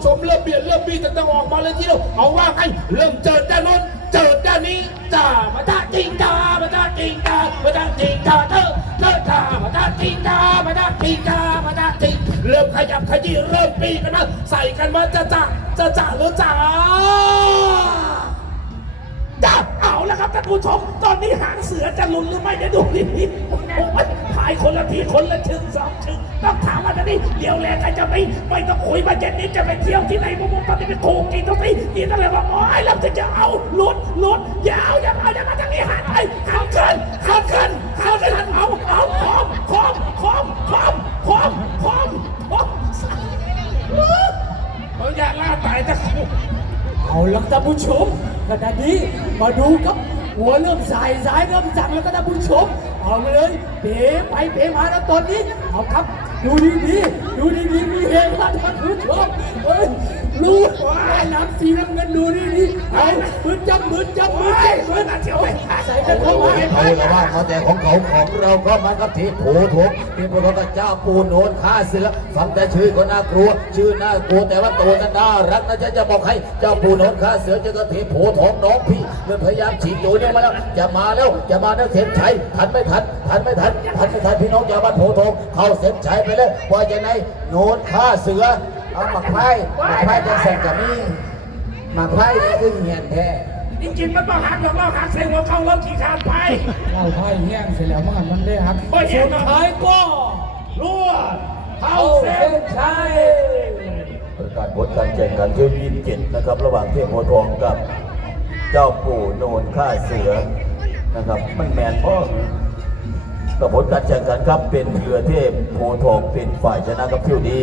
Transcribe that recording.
ผู้ชมเริ่มเบียดเริ่มบีตั้งออกมาเลยทีเดียวเอาว่าไงเริ่มเจิดด้านโน้นเจิดด้านนี้จ้ามาจ้าจริงจ้ามาจ้าจริงจ้ามาจ้าจริงจ้าเธอเธอจ้ามาจ้าจริงจ้ามาจ้าจริงจ้ามาจ้าจริงเริ่มขยับขยี้เริ่มปีกันมาใส่กันว่าจะจ้าจะจ้าหรือจ้าจับเอาแล้วครับท่านผู้ชม ตอนนี้หางเสือจะลุดหรือไม่เดี๋ยวดูนี่นี่โอ้โหาย คนละทีคนละชึงสองชึงต้องถามว่าตอนนี้เดี๋ยวแลใครจะไปไม่ต้องคุยมาเจ็ดนี้จะไปเที่ยวที่ไหนมุมตอนนี้ไปโคกินตรงนี้นี่ต้องเลยว่าโอ้ยเราจะจะเอาหลุดหลุดอยาวอย่าเอาอย่ามาทางนี้หันไปหันขึ้นหันขึ้นหันขึ้นเอาเอาคอมคอมคอมคอมคอมคอมคอมเขาอยากล่าตายจะเอาละท่านผู้ชมขณะนี้มาดูครับ หัวเริ่มสายสายเริ่มจังแล้วก็ท่านผู้ชมเอาเลยเป๋ไปเป๋มาแล้วตอนนี้เอาครับ ดูดีดีดูดีดีมีเฮครับท่านผู้ มือจับมือจับมือจับมือเที่ยวไปใส่กันเข้ามาเขาละว่าเขาแต่ของเขาของเราก็มันก็ที่โผทกที่พระเจ้าปูโนนฆ่าเสือฟังแต่ชื่อก็น่ากลัว ชื่อน่ากลัวแต่ว่าตัวนั้นน่ารักนะจะจะบอกให้เจ้าปูโนนฆ่าเสือจะกระเทโผทงน้องพี่เลยพยายามฉีดโจเนี่ยมาแล้วจะมาแล้วจะมาแล้วเส้นชัยทันไม่ทันทันไม่ทันทันไม่ทันพี่น้องชาวบ้านโพทงเข้าเส้นชัยไปเลยว่าจะไหนโนนฆ่าเสือเอามักไพ่มักไพ่จะเสร็จกับนี่ มักไพ่ขึ้นเหียนแท้จริงๆมันต้องหักหรอกเราหักเสียงหัวเข้าเราขี่ขานไปเราไพ่แห้งเสร็จแล้วมันมันได้ครับโอ้ยเห็สุนดไหมท้ายก็รั่วเข้าเอาเส้เส้นนชัยประกาศผลการแข่งขันเที่ยวยี่สิบเจ็ดนะครับ ระหว่างเทพโพธิ์ทองกับ เจ้าปู่โนนฆ่าเสือนะครับ มันแมนพ่อกับผลการแข่งขันครับเป็นเรือเทพโพธิ์ทองเป็นฝ่ายชนะครับเที่ยวดี